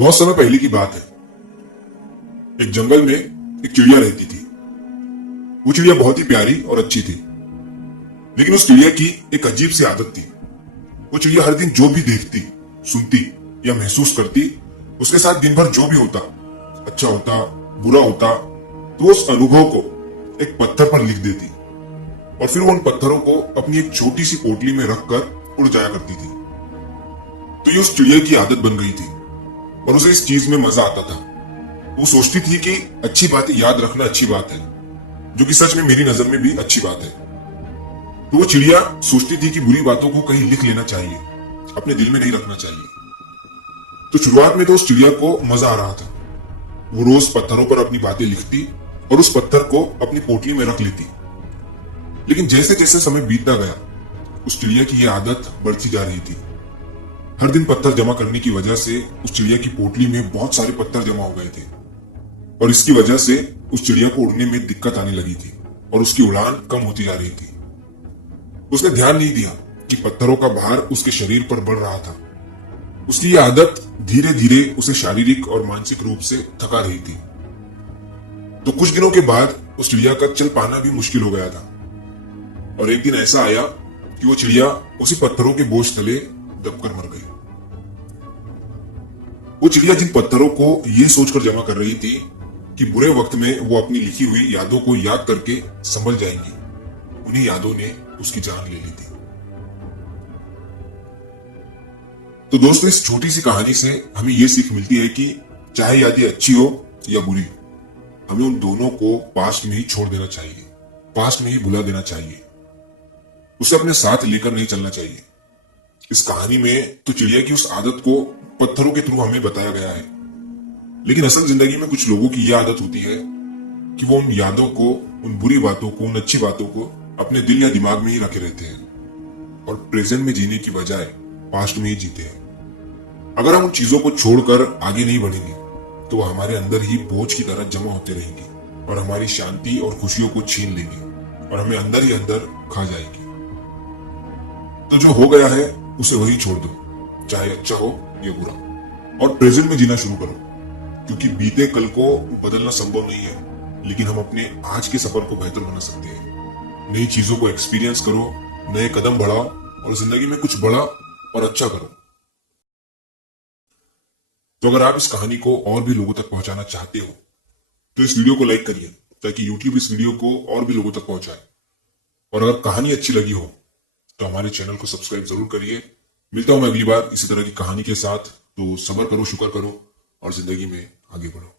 बहुत समय पहले की बात है। एक जंगल में एक चिड़िया रहती थी। वो चिड़िया बहुत ही प्यारी और अच्छी थी, लेकिन उस चिड़िया की एक अजीब सी आदत थी। वो चिड़िया हर दिन जो भी देखती, सुनती या महसूस करती, उसके साथ दिन भर जो भी होता, अच्छा होता, बुरा होता, तो वो उस अनुभव को एक पत्थर पर लिख देती और फिर वो उन पत्थरों को अपनी एक छोटी सी पोटली में रखकर उड़ जाया करती थी। तो ये उस चिड़िया की आदत बन गई थी और उसे इस चीज में मजा आता था। वो सोचती थी कि अच्छी बातें याद रखना अच्छी बात है, जो कि सच में मेरी नजर में भी अच्छी बात है। तो वो चिड़िया सोचती थी कि बुरी बातों को कहीं लिख लेना चाहिए, अपने दिल में नहीं रखना चाहिए। तो शुरुआत में तो उस चिड़िया को मजा आ रहा था। वो रोज पत्थरों पर अपनी बातें लिखती और उस पत्थर को अपनी पोटली में रख लेती। लेकिन जैसे जैसे समय बीतता गया, उस चिड़िया की यह आदत बढ़ती जा रही थी। हर दिन पत्थर जमा करने की वजह से उस चिड़िया की पोटली में बहुत सारे पत्थर जमा हो गए थे और इसकी वजह से उस चिड़िया को उड़ने में दिक्कत आने लगी थी और उसकी उड़ान कम होती जा रही थी। उसने ध्यान नहीं दिया कि पत्थरों का भार उसके शरीर पर बढ़ रहा था। उसकी यह आदत धीरे धीरे उसे शारीरिक और मानसिक रूप से थका रही थी। तो कुछ दिनों के बाद उस चिड़िया का चल पाना भी मुश्किल हो गया था और एक दिन ऐसा आया कि वो चिड़िया उसी पत्थरों के बोझ तले दबकर मर गई। वो चिड़िया जिन पत्थरों को ये सोचकर जमा कर रही थी कि बुरे वक्त में वो अपनी लिखी हुई यादों को याद करके संभल जाएंगी, उन्हीं यादों ने उसकी जान ले ली थी। तो दोस्तों, इस छोटी सी कहानी से हमें यह सीख मिलती है कि चाहे यादें अच्छी हो या बुरी, हमें उन दोनों को पास्ट में ही छोड़ देना चाहिए, पास्ट में ही भुला देना चाहिए। उसे अपने साथ लेकर नहीं चलना चाहिए। इस कहानी में तो चिड़िया की उस आदत को पत्थरों के थ्रू हमें बताया गया है, लेकिन असल जिंदगी में कुछ लोगों की यह आदत होती है कि वो उन यादों को, उन बुरी बातों को, उन अच्छी बातों को अपने दिल या दिमाग में ही रखे रहते हैं और प्रेजेंट में जीने की बजाय पास्ट में ही जीते हैं। अगर हम उन चीजों को छोड़कर आगे नहीं बढ़ेंगे तो वो हमारे अंदर ही बोझ की तरह जमा होते रहेंगे और हमारी शांति और खुशियों को छीन लेंगे और हमें अंदर ही अंदर खा जाएगी। तो जो हो गया है उसे वही छोड़ दो, चाहे अच्छा हो या बुरा, और प्रेजेंट में जीना शुरू करो, क्योंकि बीते कल को बदलना संभव नहीं है, लेकिन हम अपने आज के सफर को बेहतर बना सकते हैं। नई चीजों को एक्सपीरियंस करो, नए कदम बढ़ाओ और जिंदगी में कुछ बड़ा और अच्छा करो। तो अगर आप इस कहानी को और भी लोगों तक पहुंचाना चाहते हो तो इस वीडियो को लाइक करिए, ताकि यूट्यूब इस वीडियो को और भी लोगों तक पहुंचाए। और अगर कहानी अच्छी लगी हो तो हमारे चैनल को सब्सक्राइब जरूर करिए। मिलता हूं मैं अगली बार इसी तरह की कहानी के साथ। तो सब्र करो, शुक्र करो और जिंदगी में आगे बढ़ो।